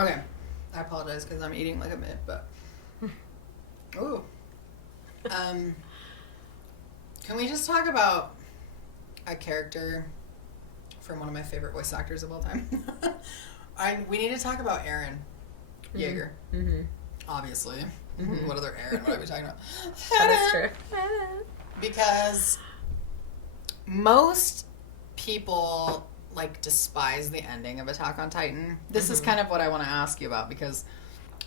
Okay. I apologize because I'm eating like a mid, but... Ooh. Can we just talk about a character from one of my favorite voice actors of all time? We need to talk about Eren Yeager. Mm-hmm. Obviously. Mm-hmm. What other Eren would I be talking about? That is true. Because most people despise the ending of Attack on Titan. This is kind of what I want to ask you about, because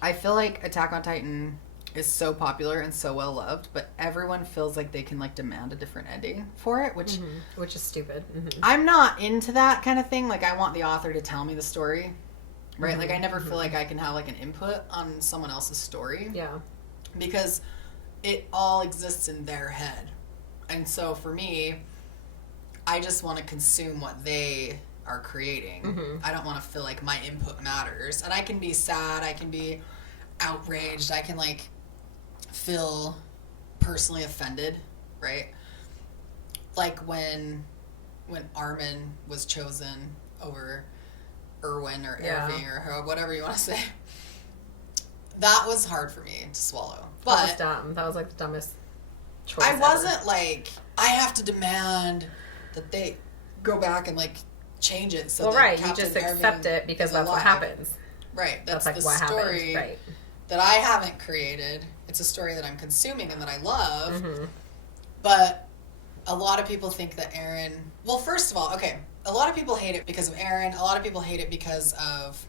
I feel like Attack on Titan is so popular and so well loved, but everyone feels like they can demand a different ending for it, which is stupid. Mm-hmm. I'm not into that kind of thing. I want the author to tell me the story, right? I never feel like I can have an input on someone else's story. Yeah. Because it all exists in their head. And so for me, I just want to consume what they are creating. Mm-hmm. I don't want to feel like my input matters. And I can be sad, I can be outraged, I can feel personally offended, right? When Armin was chosen over Erwin or Erving or whatever you want to say. That was hard for me to swallow. But that was dumb. That was the dumbest choice I wasn't I have to demand that they go back and change it so that you just accept it because that's what happens. Right. That's the story that I haven't created. It's a story that I'm consuming and that I love. Mm-hmm. But a lot of people think that Eren... Well, first of all, okay, a lot of people hate it because of Eren. A lot of people hate it because of...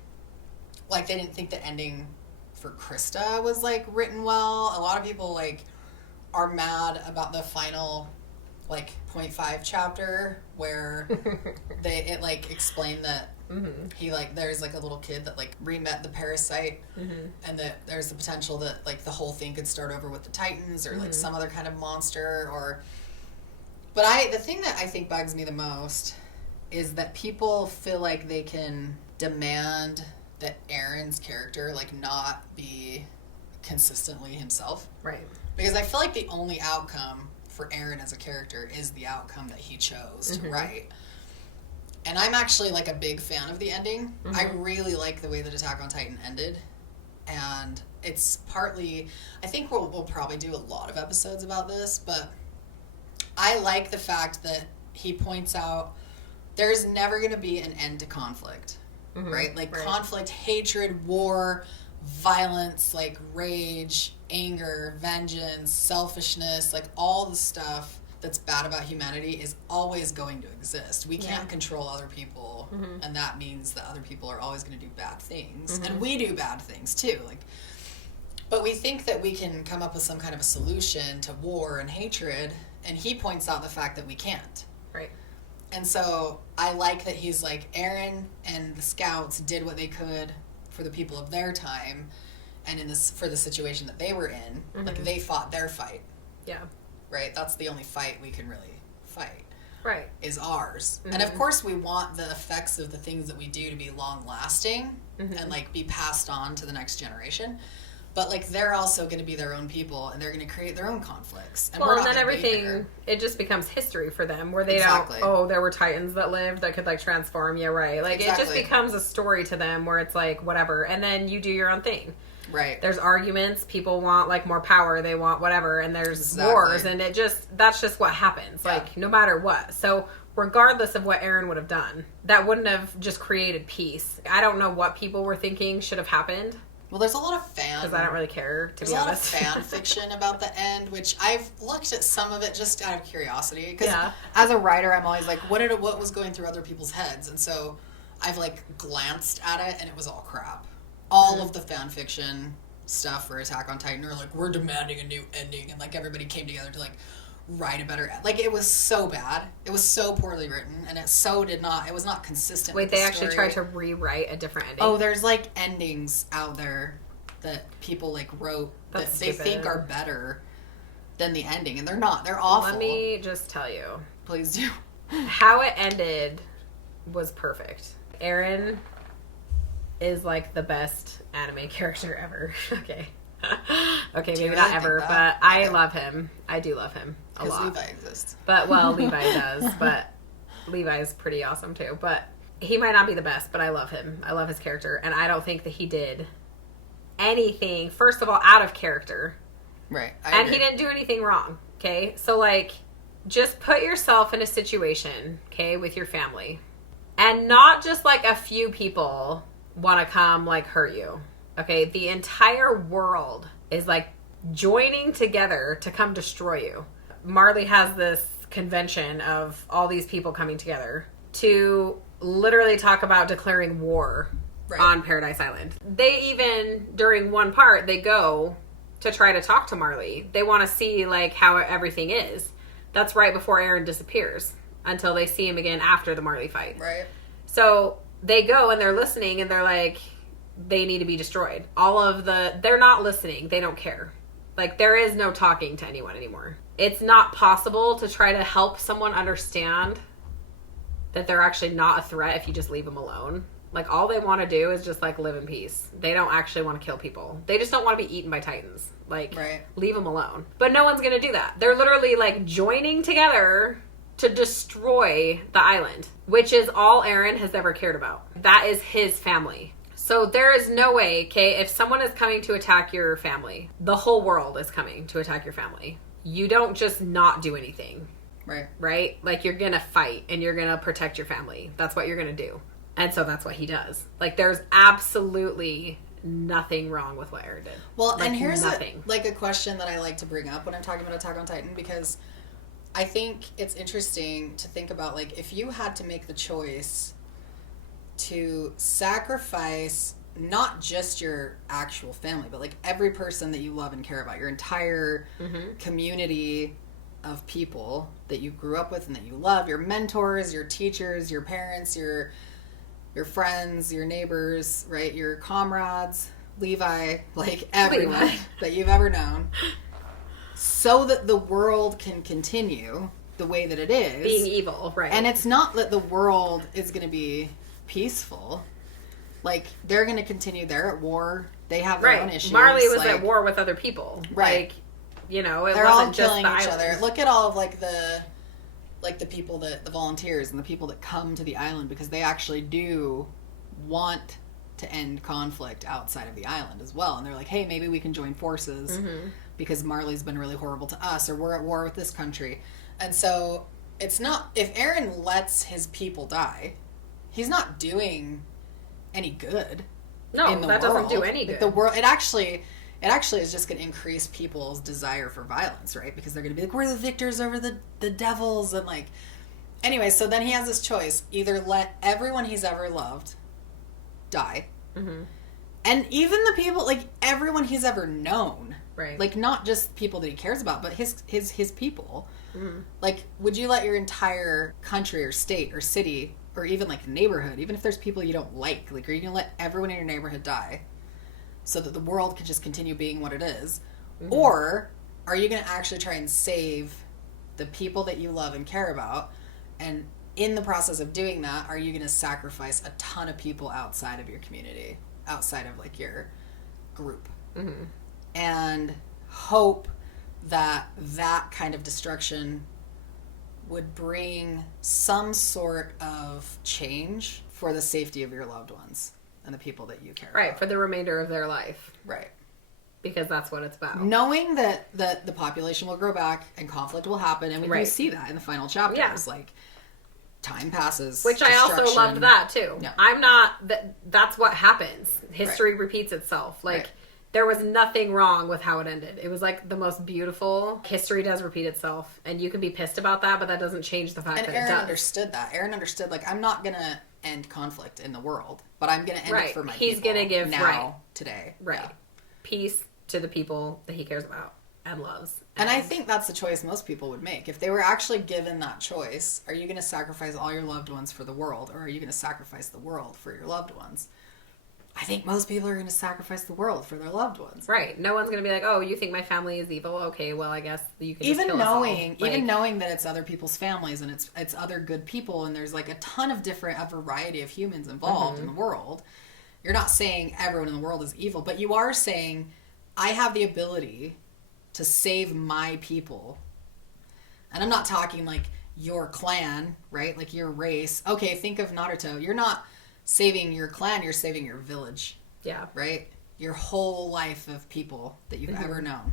they didn't think the ending for Krista was, written well. A lot of people, are mad about the final... 0.5 chapter where it explained that he there's a little kid that re-met the parasite and that there's the potential that the whole thing could start over with the Titans or some other kind of monster but the thing that I think bugs me the most is that people feel like they can demand that Eren's character not be consistently himself, right? Because I feel like the only outcome for Eren as a character is the outcome that he chose to write. And I'm actually a big fan of the ending. Mm-hmm. I really like the way that Attack on Titan ended. And it's partly, I think we'll probably do a lot of episodes about this, but I like the fact that he points out there's never going to be an end to conflict, right? Conflict, hatred, war, violence, rage, anger, vengeance, selfishness, all the stuff that's bad about humanity is always going to exist. We can't control other people, and that means that other people are always going to do bad things, and we do bad things too. But we think that we can come up with some kind of a solution to war and hatred, and he points out the fact that we can't. Right. And so I like that he's Eren and the scouts did what they could for the people of their time, and for the situation that they were in, they fought their fight. Yeah. Right? That's the only fight we can really fight. Right. Is ours. Mm-hmm. And of course we want the effects of the things that we do to be long lasting and be passed on to the next generation. But they're also going to be their own people, and they're going to create their own conflicts. And and then everything, it just becomes history for them, where they don't, there were Titans that lived that could transform. Yeah, right. It just becomes a story to them where it's whatever, and then you do your own thing. Right. There's arguments. People want more power. They want whatever, and there's wars, and that's just what happens. Yeah. No matter what. So regardless of what Eren would have done, that wouldn't have just created peace. I don't know what people were thinking should have happened. Well, there's a lot of because I don't really care, to be honest. There's a lot of fan fiction about the end, which I've looked at some of it just out of curiosity. Because as a writer, I'm always what was going through other people's heads? And so I've glanced at it, and it was all crap. All of the fan fiction stuff for Attack on Titan are we're demanding a new ending, and everybody came together to write a better end. It was so bad. It was so poorly written, and it was not consistent. Wait, they actually tried to rewrite a different ending? Oh, there's endings out there that people wrote that they think are better than the ending, and they're not. They're awful. Let me just tell you. Please do. How it ended was perfect. Eren is the best anime character ever. Okay. Okay, maybe really not ever, but I okay. love him. I do love him a lot. Because Levi exists. But, Levi does, but Levi's pretty awesome too. But he might not be the best, but I love him. I love his character, and I don't think that he did anything, first of all, out of character. Right. And he didn't do anything wrong, okay? So, like, just put yourself in a situation, okay, with your family. And not just, like, a few people want to come, like, hurt you, okay? The entire world is, like, joining together to come destroy you. Marley has this convention of all these people coming together to literally talk about declaring war on Paradise Island. They even, during one part, they go to try to talk to Marley. They want to see, like, how everything is. That's right before Eren disappears until they see him again after the Marley fight. Right. So they go and they're listening and they're like, they need to be destroyed. They're not listening. They don't care. Like, there is no talking to anyone anymore. It's not possible to try to help someone understand that they're actually not a threat if you just leave them alone. Like, all they want to do is just, like, live in peace. They don't actually want to kill people. They just don't want to be eaten by titans. Like, leave them alone. But no one's going to do that. They're literally, like, joining together to destroy the island, which is all Eren has ever cared about. That is his family. So there is no way, okay, if someone is coming to attack your family, the whole world is coming to attack your family. You don't just not do anything. Right? Like, you're going to fight and you're going to protect your family. That's what you're going to do. And so that's what he does. Like, there's absolutely nothing wrong with what Eren did. Well, like, and here's a question that I like to bring up when I'm talking about Attack on Titan, because I think it's interesting to think about, like, if you had to make the choice to sacrifice not just your actual family, but, like, every person that you love and care about, your entire community of people that you grew up with and that you love, your mentors, your teachers, your parents, your friends, your neighbors, right? Your comrades, Levi, like, everyone that you've ever known, so that the world can continue the way that it is. Being evil, right. And it's not that the world is going to be peaceful. Like, they're going to continue. They're at war. They have their own issues. Marley was at war with other people. Right. Like, you know, they're wasn't all killing each other. Look at all of, like, the people the volunteers and the people that come to the island, because they actually do want to end conflict outside of the island as well. And they're like, hey, maybe we can join forces because Marley's been really horrible to us, or we're at war with this country. And so it's not, if Eren lets his people die, he's not doing any good. No, that doesn't do any good. Like, the world, it actually is just going to increase people's desire for violence, right? Because they're going to be like, we're the victors over the devils. And, like, anyway, so then he has this choice. Either let everyone he's ever loved die. And even the people, like, everyone he's ever known. Right. Like, not just people that he cares about, but his people. Like, would you let your entire country or state or city or even, like, neighborhood, even if there's people you don't like, are you going to let everyone in your neighborhood die so that the world can just continue being what it is? Or are you going to actually try and save the people that you love and care about? And in the process of doing that, are you going to sacrifice a ton of people outside of your community, outside of, like, your group? And hope that that kind of destruction would bring some sort of change for the safety of your loved ones and the people that you care about. Right, for the remainder of their life. Right. Because that's what it's about. Knowing that the population will grow back and conflict will happen, and we see that in the final chapters. Yeah. Like, time passes. Which I also loved that, too. Yeah. I'm not... That's what happens. History repeats itself. Like... There was nothing wrong with how it ended. It was, like, the most beautiful. History does repeat itself. And you can be pissed about that, but that doesn't change the fact that it does. And Eren understood that. Eren understood, like, I'm not going to end conflict in the world, but I'm going to end it for my people. He's going to give now, today. Right. Yeah. Peace to the people that he cares about and loves. And I think that's the choice most people would make. If they were actually given that choice, are you going to sacrifice all your loved ones for the world, or are you going to sacrifice the world for your loved ones? I think most people are going to sacrifice the world for their loved ones. Right. No one's going to be like, oh, you think my family is evil? Okay, well, I guess you can just kill us all. Even knowing that it's other people's families and it's other good people, and there's, like, a ton of a variety of humans involved in the world. You're not saying everyone in the world is evil, but you are saying, I have the ability to save my people. And I'm not talking, like, your clan, right? Like your race. Okay, think of Naruto. You're not saving your clan, you're saving your village. Yeah. Right? Your whole life of people that you've ever known.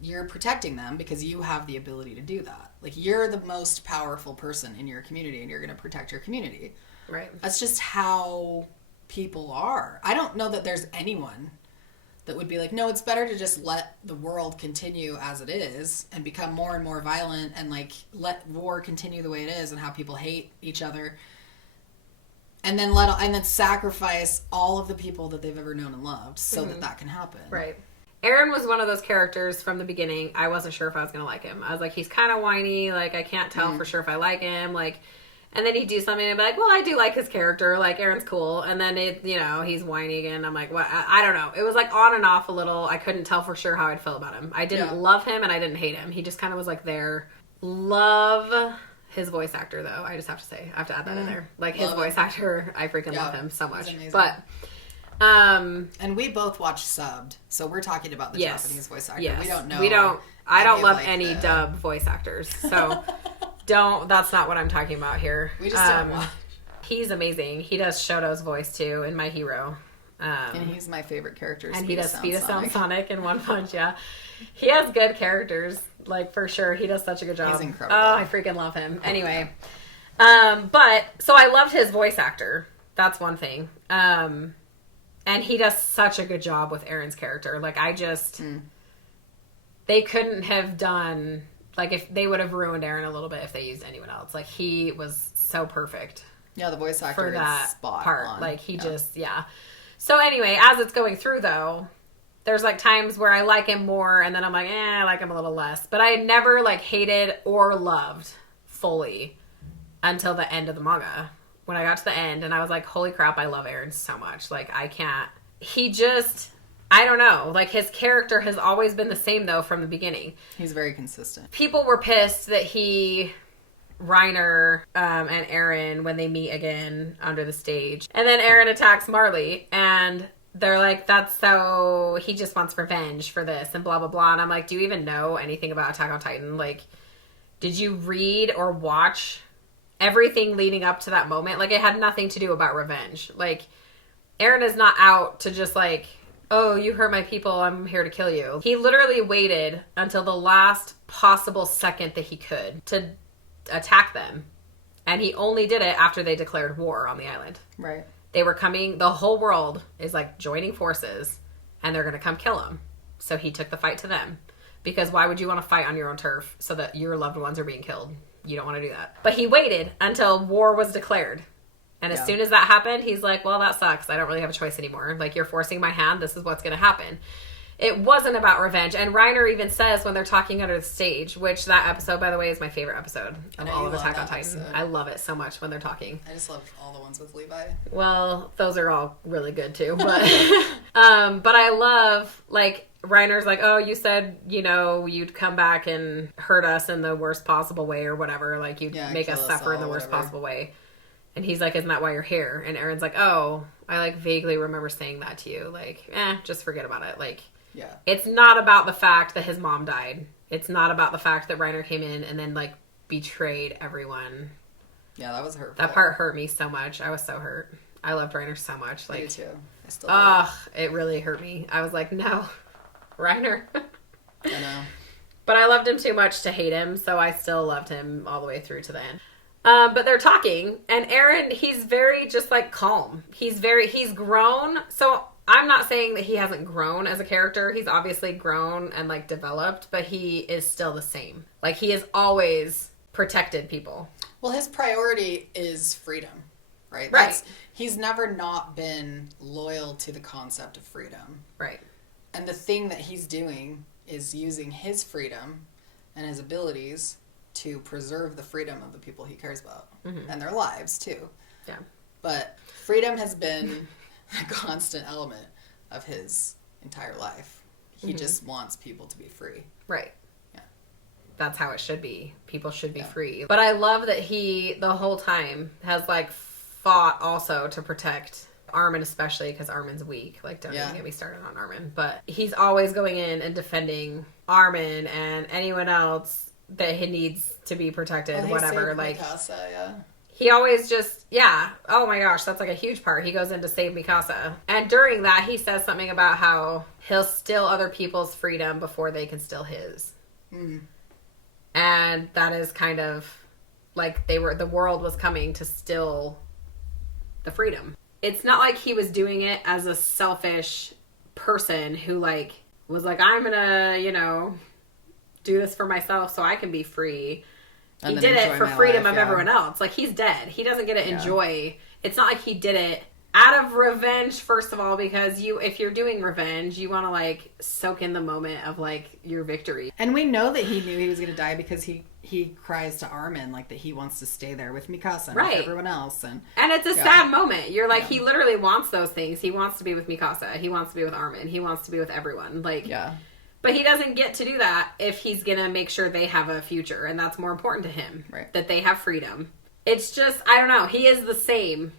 You're protecting them because you have the ability to do that. Like, you're the most powerful person in your community, and you're going to protect your community. Right. That's just how people are. I don't know that there's anyone that would be like, no, it's better to just let the world continue as it is and become more and more violent and, like, let war continue the way it is and how people hate each other. And then sacrifice all of the people that they've ever known and loved so that can happen. Right. Eren was one of those characters from the beginning. I wasn't sure if I was going to like him. I was like, he's kind of whiny. Like, I can't tell for sure if I like him. Like, and then he'd do something and be like, well, I do like his character. Like, Eren's cool. And then, he's whiny again. I'm like, what? I don't know. It was like on and off a little. I couldn't tell for sure how I'd feel about him. I didn't love him and I didn't hate him. He just kind of was like there. Love his voice actor, though. I just have to say. I have to add that in there. Like, his voice actor, I freaking love him so much. But... and we both watch subbed, so we're talking about the Japanese voice actor. Yes. We don't know. I don't love any dub voice actors, so that's not what I'm talking about here. We just don't watch. He's amazing. He does Shoto's voice too in My Hero. And he's my favorite character. And he does Speed of Sound Sonic in One Punch, yeah. He has good characters, like, for sure. He does such a good job. He's incredible. Oh, I freaking love him. Anyway. But, so I loved his voice actor. That's one thing. And he does such a good job with Eren's character. Like, they couldn't have done, like, if they would have ruined Eren a little bit if they used anyone else. Like, he was so perfect. Yeah, the voice actor for that is spot part. on. Like, he just. So anyway, as it's going through, though, there's, like, times where I like him more, and then I'm like, I like him a little less. But I never, like, hated or loved fully until the end of the manga. When I got to the end, and I was like, holy crap, I love Eren so much. Like, I can't... He just... I don't know. Like, his character has always been the same, though, from the beginning. He's very consistent. People were pissed that Reiner, and Eren, when they meet again under the stage. And then Eren attacks Marley, and they're like, he just wants revenge for this, and blah, blah, blah. And I'm like, do you even know anything about Attack on Titan? Like, did you read or watch everything leading up to that moment? Like, it had nothing to do about revenge. Like, Eren is not out to just, like, oh, you hurt my people, I'm here to kill you. He literally waited until the last possible second that he could to attack them. And he only did it after they declared war on the island. Right. They were coming, the whole world is, like, joining forces, and they're going to come kill him. So he took the fight to them. Because why would you want to fight on your own turf so that your loved ones are being killed? You don't want to do that. But he waited until war was declared. And as soon as that happened, he's like, well, that sucks. I don't really have a choice anymore. Like, you're forcing my hand. This is what's going to happen. It wasn't about revenge. And Reiner even says when they're talking under the stage, which that episode, by the way, is my favorite episode of all of Attack on Titan. I love it so much when they're talking. I just love all the ones with Levi. Well, those are all really good too. But, but I love, like, Reiner's like, oh, you said, you'd come back and hurt us in the worst possible way or whatever. Like, you'd make us suffer in the worst possible way. And he's like, isn't that why you're here? And Eren's like, oh, I, like, vaguely remember saying that to you. Like, just forget about it. Like, it's not about the fact that his mom died. It's not about the fact that Reiner came in and then, like, betrayed everyone. Yeah, that was hurtful. That part hurt me so much. I was so hurt. I loved Reiner so much. Like, me too. I still do. It really hurt me. I was like, no, Reiner. I know. But I loved him too much to hate him, so I still loved him all the way through to the end. But they're talking, and Eren, he's very just, like, calm. He's grown. So I'm not saying that he hasn't grown as a character. He's obviously grown and, like, developed, but he is still the same. Like, he has always protected people. Well, his priority is freedom, right? Right. He's never not been loyal to the concept of freedom. Right. And the thing that he's doing is using his freedom and his abilities to preserve the freedom of the people he cares about. Mm-hmm. And their lives, too. Yeah. But freedom has been a constant element of his entire life. He just wants people to be free. Right. Yeah. That's how it should be. People should be free. But I love that he, the whole time, has, like, fought also to protect Armin, especially because Armin's weak. Like, don't even get me started on Armin. But he's always going in and defending Armin and anyone else that he needs to be protected, whatever. Like, Mikasa, yeah. He always just, oh my gosh, that's like a huge part. He goes in to save Mikasa. And during that, he says something about how he'll steal other people's freedom before they can steal his. Mm. And that is kind of like the world was coming to steal the freedom. It's not like he was doing it as a selfish person who like was like, I'm gonna, do this for myself so I can be free. He did it for freedom of everyone else. Like, he's dead. He doesn't get to enjoy. It's not like he did it out of revenge, first of all, because if you're doing revenge, you want to, like, soak in the moment of, like, your victory. And we know that he knew he was going to die because he cries to Armin, like, that he wants to stay there with Mikasa and with everyone else. And it's a sad moment. You're like, he literally wants those things. He wants to be with Mikasa. He wants to be with Armin. He wants to be with everyone. Like, but he doesn't get to do that if he's going to make sure they have a future. And that's more important to him. Right. That they have freedom. It's just, I don't know. He is the same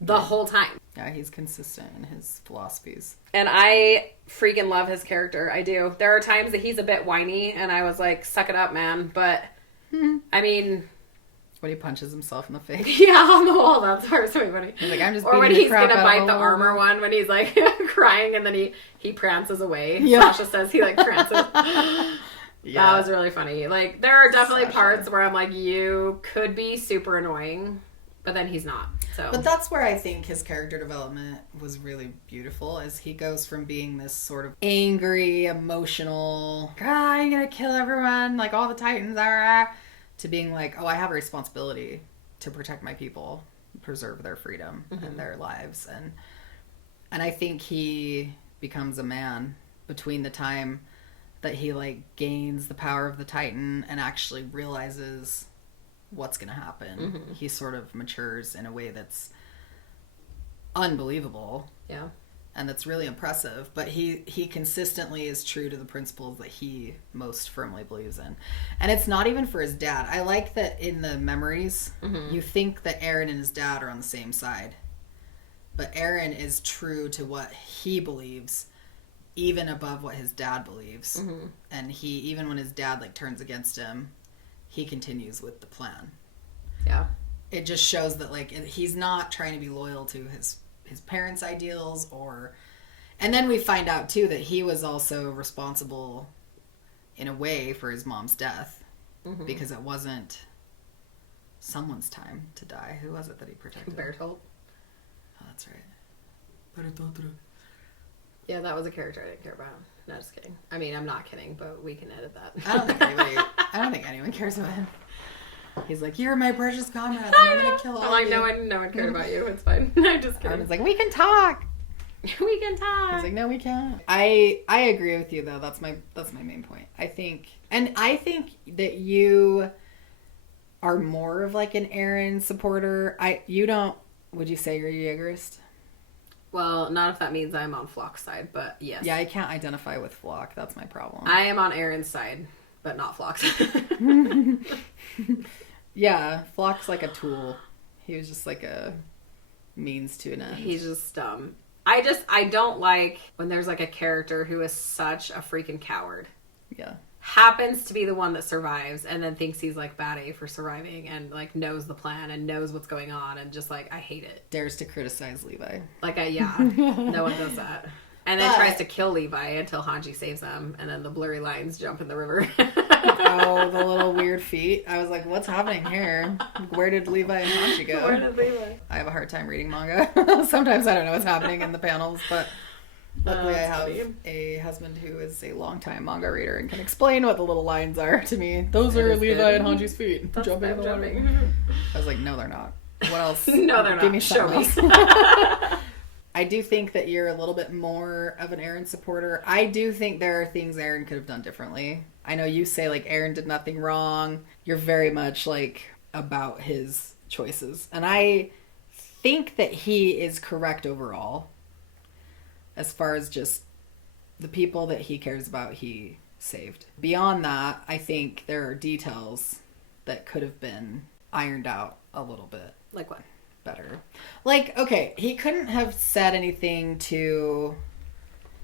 the whole time. Yeah, he's consistent in his philosophies. And I freaking love his character. I do. There are times that he's a bit whiny. And I was like, suck it up, man. But, I mean... When he punches himself in the face. Yeah, on the wall. That's so funny. He's like, I'm just or when he's going to bite the armor one when he's like crying and then he prances away. Yeah. Sasha says he like prances. That was really funny. Like, there are definitely parts where I'm like, you could be super annoying, but then he's not. So. But that's where I think his character development was really beautiful, as he goes from being this sort of angry, emotional, I'm going to kill everyone, like all the Titans are... to being like, oh, I have a responsibility to protect my people, preserve their freedom and their lives. And I think he becomes a man between the time that he like gains the power of the Titan and actually realizes what's going to happen. He sort of matures in a way that's unbelievable. Yeah. And that's really impressive. But he consistently is true to the principles that he most firmly believes in. And it's not even for his dad. I like that in the memories, you think that Eren and his dad are on the same side. But Eren is true to what he believes, even above what his dad believes. And he, even when his dad like turns against him, he continues with the plan. Yeah. It just shows that like he's not trying to be loyal to his parents' ideals and then we find out too that he was also responsible in a way for his mom's death because it wasn't someone's time to die. Who was it that he protected? Bertolt. Oh, that's right. Yeah, that was a character I didn't care about. No, just kidding. I mean, I'm not kidding, but we can edit that. I don't think anyone cares about him. He's like, you're my precious comrade. I'm going to kill all of you. No one cared about you. It's fine. I'm just kidding. He's like, we can talk. We can talk. He's like, no, we can't. I agree with you, though. That's my main point. I think that you are more of like an Eren supporter. Would you say you're a Yeagerist? Well, not if that means I'm on Flock's side, but yes. Yeah, I can't identify with Flock. That's my problem. I am on Eren's side, but not Flock's. Yeah, Flock's like a tool. He was just like a means to an end. He's just dumb. I don't like when there's like a character who is such a freaking coward. Yeah. Happens to be the one that survives and then thinks he's like bad A for surviving and like knows the plan and knows what's going on and just like, I hate it. Dares to criticize Levi. No one does that. And then tries to kill Levi until Hanji saves him, and then the blurry lines jump in the river. Oh, the little weird feet. I was like, what's happening here? Where did Levi and Hanji go? Where did Levi? I have a hard time reading manga. Sometimes I don't know what's happening in the panels, but luckily I have a husband who is a longtime manga reader and can explain what the little lines are to me. Those are Levi and Hanji's feet. Jumping in the water. I was like, no, they're not. What else? No, they're not. Give me something else. I do think that you're a little bit more of an Eren supporter. I do think there are things Eren could have done differently. I know you say, like, Eren did nothing wrong. You're very much, like, about his choices. And I think that he is correct overall. As far as just the people that he cares about, he saved. Beyond that, I think there are details that could have been ironed out a little bit. Like what? Better. Like, okay, he couldn't have said anything to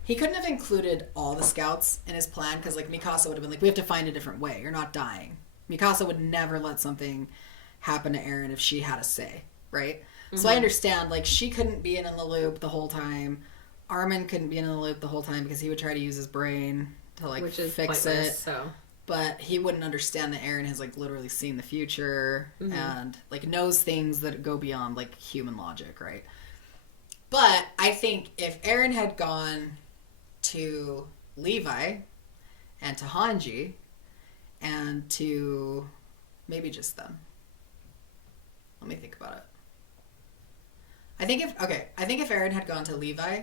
He couldn't have included all the scouts in his plan because, like, Mikasa would have been like, we have to find a different way. You're not dying. Mikasa would never let something happen to Eren if she had a say, right? Mm-hmm. So I understand, like, she couldn't be in the loop the whole time. Armin couldn't be in the loop the whole time because he would try to use his brain to, like, fix it. So. But he wouldn't understand that Eren has, like, literally seen the future and, like, knows things that go beyond, like, human logic, right? But I think if Eren had gone to Levi and to Hanji and to maybe just them. Let me think about it. I think if Eren had gone to Levi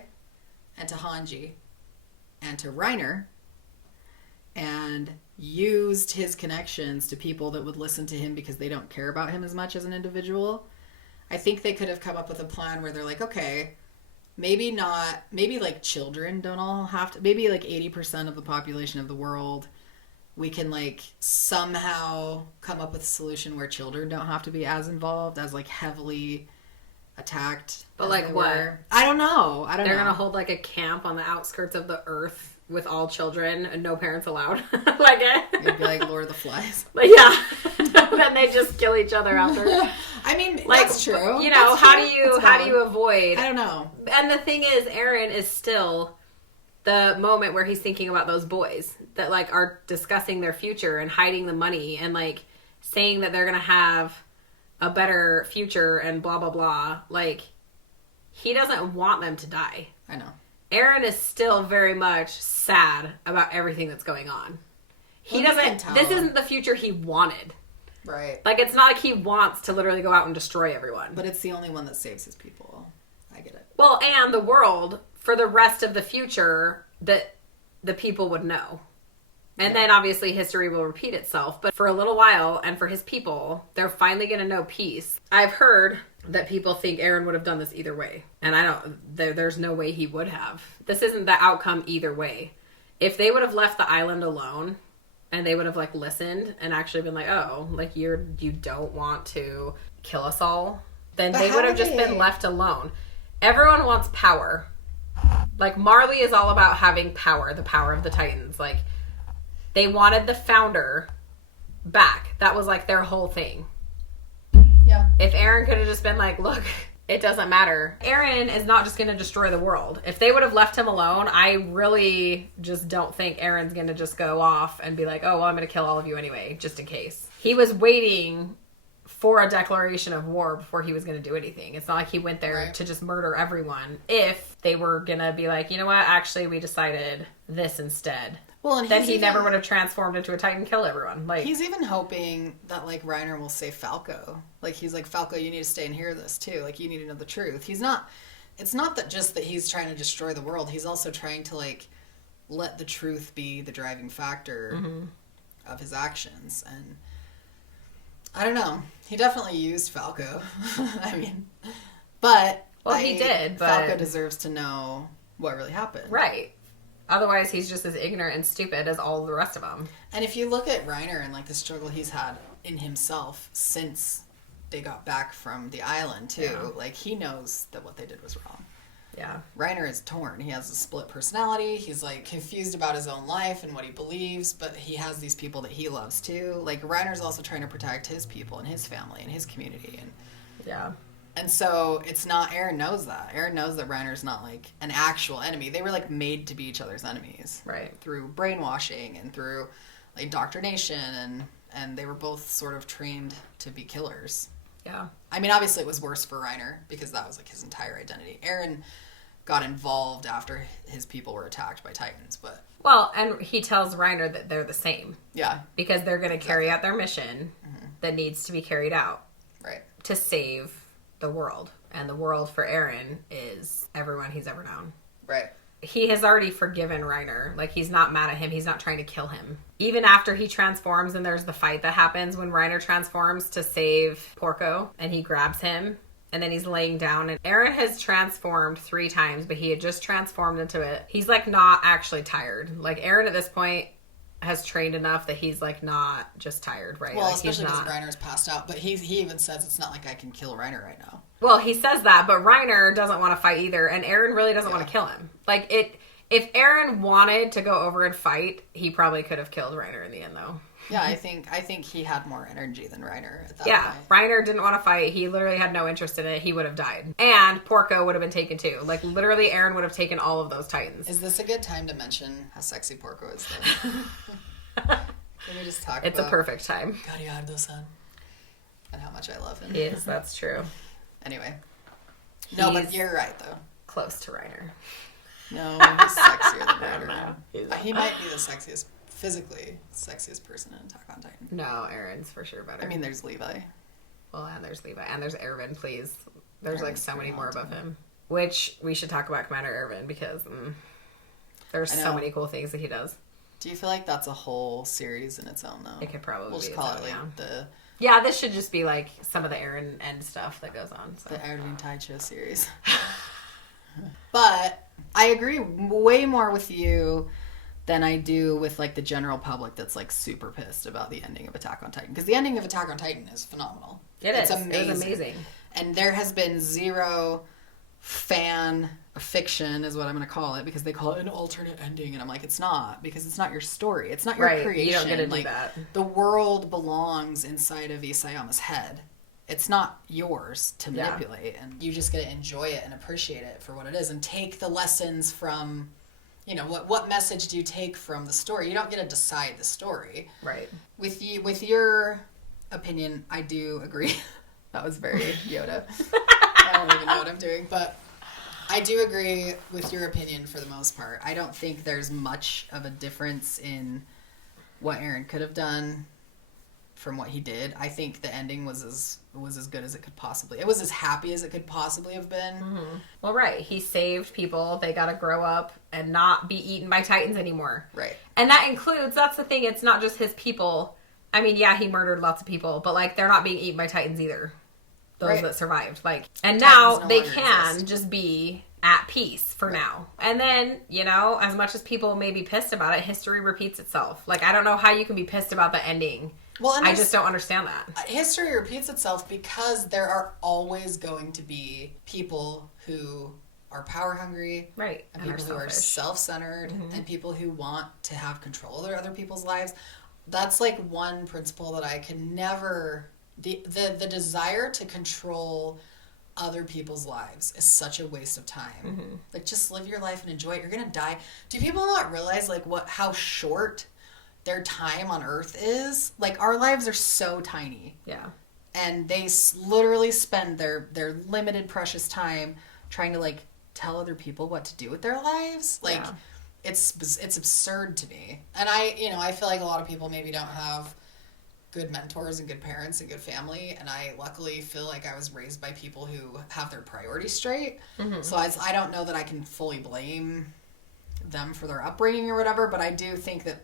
and to Hanji and to Reiner and used his connections to people that would listen to him because they don't care about him as much as an individual, I think they could have come up with a plan where they're like, okay, maybe like children don't all have to, maybe like 80% of the population of the world, we can like somehow come up with a solution where children don't have to be as involved, as like heavily attacked. But like what? I don't know. They're going to hold like a camp on the outskirts of the earth with all children and no parents allowed. Like it. It'd be like Lord of the Flies. But yeah. Then they just kill each other after. I mean, like, that's true. You know, how do you avoid? I don't know. And the thing is, Eren is still the moment where he's thinking about those boys that like are discussing their future and hiding the money and like saying that they're going to have a better future and blah, blah, blah. Like, he doesn't want them to die. I know. Eren is still very much sad about everything that's going on. He doesn't, this isn't the future he wanted. Right. Like, it's not like he wants to literally go out and destroy everyone. But it's the only one that saves his people. I get it. Well, and the world for the rest of the future that the people would know. And then obviously history will repeat itself. But for a little while and for his people, they're finally going to know peace. I've heard that people think Eren would have done this either way. And I don't, there's no way he would have. This isn't the outcome either way. If they would have left the island alone and they would have like listened and actually been like, oh, like you don't want to kill us all, then they would have just been left alone. Everyone wants power. Like Marley is all about having power, the power of the Titans. Like they wanted the founder back. That was like their whole thing. Yeah. If Eren could have just been like, look, it doesn't matter. Eren is not just going to destroy the world. If they would have left him alone, I really just don't think Eren's going to just go off and be like, oh, well, I'm going to kill all of you anyway, just in case. He was waiting for a declaration of war before he was going to do anything. It's not like he went there to just murder everyone. If they were going to be like, you know what, actually we decided this instead. Well, and then he never would have transformed into a Titan and kill everyone. Like he's even hoping that like Reiner will save Falco. Like he's like, Falco, you need to stay and hear this too. Like you need to know the truth. He's not. It's not that just that he's trying to destroy the world. He's also trying to like let the truth be the driving factor of his actions. And I don't know. He definitely used Falco. I mean, but he did. But Falco deserves to know what really happened. Right. Otherwise, he's just as ignorant and stupid as all the rest of them. And if you look at Reiner and like the struggle he's had in himself since they got back from the island too, like he knows that what they did was wrong. Yeah. Reiner is torn. He has a split personality. He's like confused about his own life and what he believes, but he has these people that he loves too. Like Reiner's also trying to protect his people and his family and his community. And yeah. And so it's not, Eren knows that. Eren knows that Reiner's not like an actual enemy. They were like made to be each other's enemies. Right. Through brainwashing and through like indoctrination and they were both sort of trained to be killers. Yeah. I mean, obviously it was worse for Reiner because that was like his entire identity. Eren got involved after his people were attacked by Titans, but... Well, and he tells Reiner that they're the same. Yeah. Because they're going to carry out their mission that needs to be carried out. Right. To save the world. And the world for Eren is everyone he's ever known. Right. He has already forgiven Reiner. Like, he's not mad at him. He's not trying to kill him. Even after he transforms and there's the fight that happens when Reiner transforms to save Porco and he grabs him and then he's laying down. And Eren has transformed 3 times, but he had just transformed into it. He's, like, not actually tired. Like, Eren at this point has trained enough that he's like not just tired, right? Well, like, especially because Reiner's passed out. But he even says it's not like I can kill Reiner right now. Well, he says that, but Reiner doesn't want to fight either, and Eren really doesn't want to kill him. Like If Eren wanted to go over and fight, he probably could have killed Reiner in the end, though. Yeah, I think he had more energy than Reiner at that point. Reiner didn't want to fight. He literally had no interest in it. He would have died. And Porco would have been taken too. Like, literally, Eren would have taken all of those Titans. Is this a good time to mention how sexy Porco is, though? Can we just talk about... It's a perfect time. Gallardo-san. And how much I love him. Yes, that's true. Anyway. No, but you're right, though. Close to Reiner. No, he's sexier than Reiner. He might be the sexiest, physically sexiest person in Attack on Titan. No, Eren's for sure better. I mean, there's Levi. Well, and there's Levi. And there's Erwin, please. There's Eren's like so many more above him. Which we should talk about Commander Erwin because there's so many cool things that he does. Do you feel like that's a whole series in its own, though? It could probably be. We'll just call it like the... Yeah, this should just be like some of the Eren end stuff that goes on. So. The Eren Taicho series. But I agree way more with you than I do with like the general public that's like super pissed about the ending of Attack on Titan. Because the ending of Attack on Titan is phenomenal. It's amazing. It was amazing. And there has been zero fan fiction is what I'm going to call it, because they call it an alternate ending, and I'm like, it's not, because it's not your story. It's not your creation. You don't get to do that. The world belongs inside of Isayama's head. It's not yours to manipulate, and you just get to enjoy it and appreciate it for what it is, and take the lessons from, you know, what message do you take from the story? You don't get to decide the story. Right. With your opinion, I do agree. That was very Yoda. I don't even know what I'm doing, but I do agree with your opinion for the most part. I don't think there's much of a difference in what Eren could have done from what he did. I think the ending was as good as it could possibly. It was as happy as it could possibly have been. Mm-hmm. Well, right. He saved people. They got to grow up and not be eaten by Titans anymore. Right. And that includes, that's the thing, it's not just his people. I mean, yeah, he murdered lots of people, but like they're not being eaten by Titans either. Those that survived. Like, and now they can just be at peace for now. And then, you know, as much as people may be pissed about it, history repeats itself. Like, I don't know how you can be pissed about the ending. Well, I just don't understand that. History repeats itself because there are always going to be people who are power hungry. Right. And people who are self-centered, and people who want to have control of other people's lives. That's like one principle that I can never... The desire to control other people's lives is such a waste of time. Like, just live your life and enjoy it. You're gonna die. Do people not realize like how short their time on Earth is? Like, our lives are so tiny. Yeah. And they literally spend their limited precious time trying to like tell other people what to do with their lives. Like, it's absurd to me. And I feel like a lot of people maybe don't have good mentors and good parents and good family, and I luckily feel like I was raised by people who have their priorities straight. So I don't know that I can fully blame them for their upbringing or whatever, but I do think that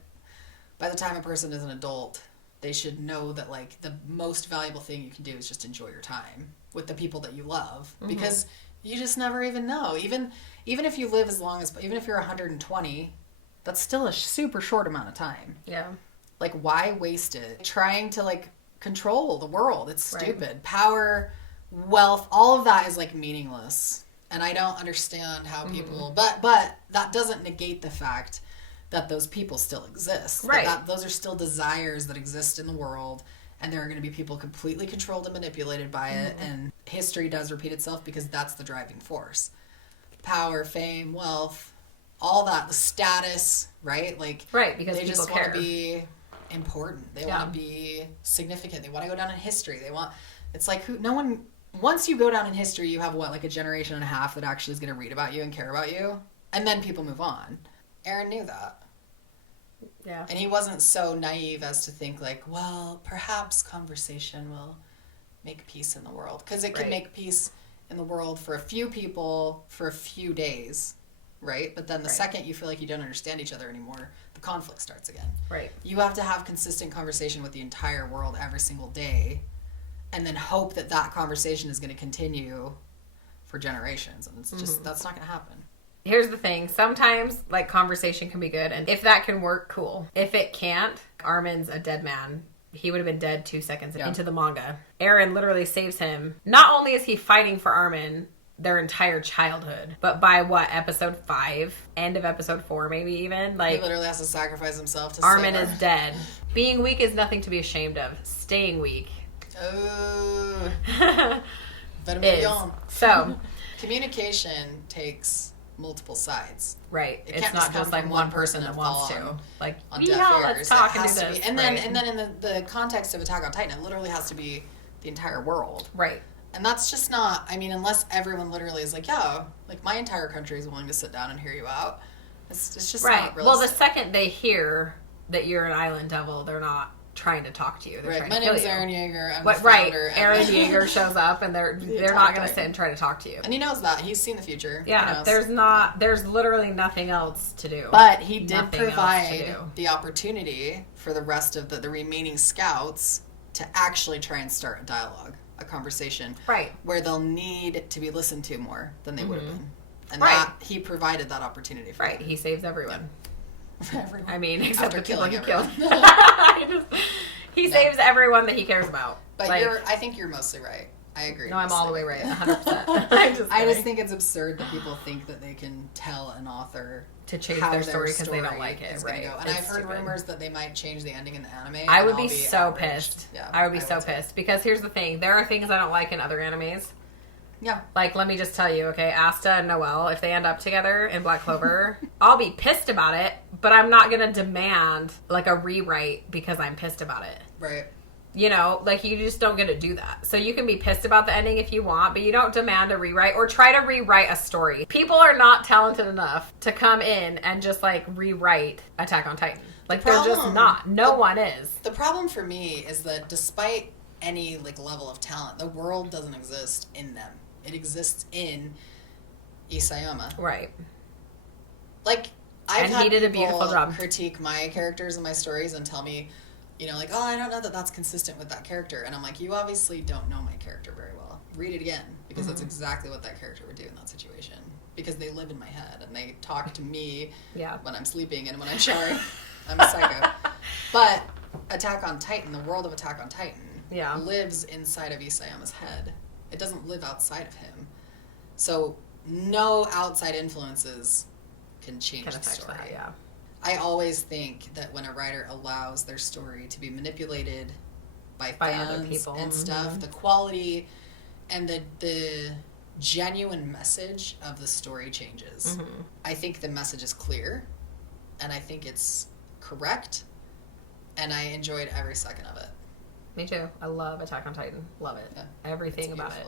by the time a person is an adult, they should know that like the most valuable thing you can do is just enjoy your time with the people that you love, because you just never even know. Even if you live even if you're 120, that's still a super short amount of time. Yeah. Like, why waste it trying to, like, control the world? It's stupid. Right. Power, wealth, all of that is, like, meaningless. And I don't understand how people... But that doesn't negate the fact that those people still exist. Right. Those are still desires that exist in the world. And there are going to be people completely controlled and manipulated by it. And history does repeat itself because that's the driving force. Power, fame, wealth, all that. The status, right? Like, because they just want to be... important. They want to be significant. They want to go down in history. It's like once you go down in history, you have like a generation and a half that actually is going to read about you and care about you, and then people move on. Eren knew that. Yeah. And he wasn't so naive as to think like, well, perhaps conversation will make peace in the world, because it can make peace in the world for a few people for a few days. Right? But then the second you feel like you don't understand each other anymore, the conflict starts again. Right. You have to have consistent conversation with the entire world every single day, and then hope that conversation is going to continue for generations. And it's just, that's not going to happen. Here's the thing. Sometimes, like, conversation can be good, and if that can work, cool. If it can't, Armin's a dead man. He would have been dead 2 seconds into the manga. Eren literally saves him. Not only is he fighting for Armin, their entire childhood. But by what, episode 5? End of episode 4, maybe even? Like, he literally has to sacrifice himself to Armin save her. is dead. Being weak is nothing to be ashamed of. Staying weak. Oh. is. So, communication takes multiple sides. Right. It it's can't not just like one person that wants to. Like, on yeah, deaf let's ears. talk It and has do to this. be, and then in the context of Attack on Titan, it literally has to be the entire world. Right. And that's just not, I mean, unless everyone literally is like, yeah, like my entire country is willing to sit down and hear you out. It's just right. not realistic. Well, the second they hear that you're an island devil, they're not trying to talk to you. They're trying my to kill name's you. Eren Yeager. I'm What, the right. founder. Eren Yeager shows up and they're not going to sit and try to talk to you. And he knows that. He's seen the future. Yeah, there's literally nothing else to do. But he did Nothing provide the opportunity for the rest of the remaining scouts to actually try and start a dialogue, a conversation. Right. Where they'll need to be listened to more than they would have been. And Right. that he provided that opportunity for Right. them. He saves everyone. Everyone. I mean, except After the people he killing killed. He saves everyone that he cares about. But like, I think you're mostly right. I agree. No, I'm all the way right. 100%. I just think it's absurd that people think that they can tell an author to change how their story because they don't like it, is right? Go. And It's I've heard stupid. rumors that they might change the ending in the anime. I would and be I'll so outraged. pissed. Yeah, I would be so pissed because here's the thing: there are things I don't like in other animes. Yeah. Like, let me just tell you, okay, Asta and Noelle, if they end up together in Black Clover, I'll be pissed about it, but I'm not gonna demand like a rewrite because I'm pissed about it. Right. You know, like, you just don't get to do that. So you can be pissed about the ending if you want, but you don't demand a rewrite or try to rewrite a story. People are not talented enough to come in and just, like, rewrite Attack on Titan. Like, they're just not. No one is. The problem for me is that despite any, like, level of talent, the world doesn't exist in them. It exists in Isayama. Right. Like, I've had he did a people beautiful job. critique my characters and my stories and tell me, you know, like, oh, I don't know that that's consistent with that character. And I'm like, you obviously don't know my character very well. Read it again, because that's exactly what that character would do in that situation. Because they live in my head, and they talk to me when I'm sleeping and when I'm showering. I'm a psycho. But Attack on Titan, the world of Attack on Titan, lives inside of Isayama's head. It doesn't live outside of him. So no outside influences can change the story. That, I always think that when a writer allows their story to be manipulated by fans other people and stuff, the quality and the genuine message of the story changes. I think the message is clear, and I think it's correct, and I enjoyed every second of it. Me too. I love Attack on Titan. Love it. Yeah, everything about it.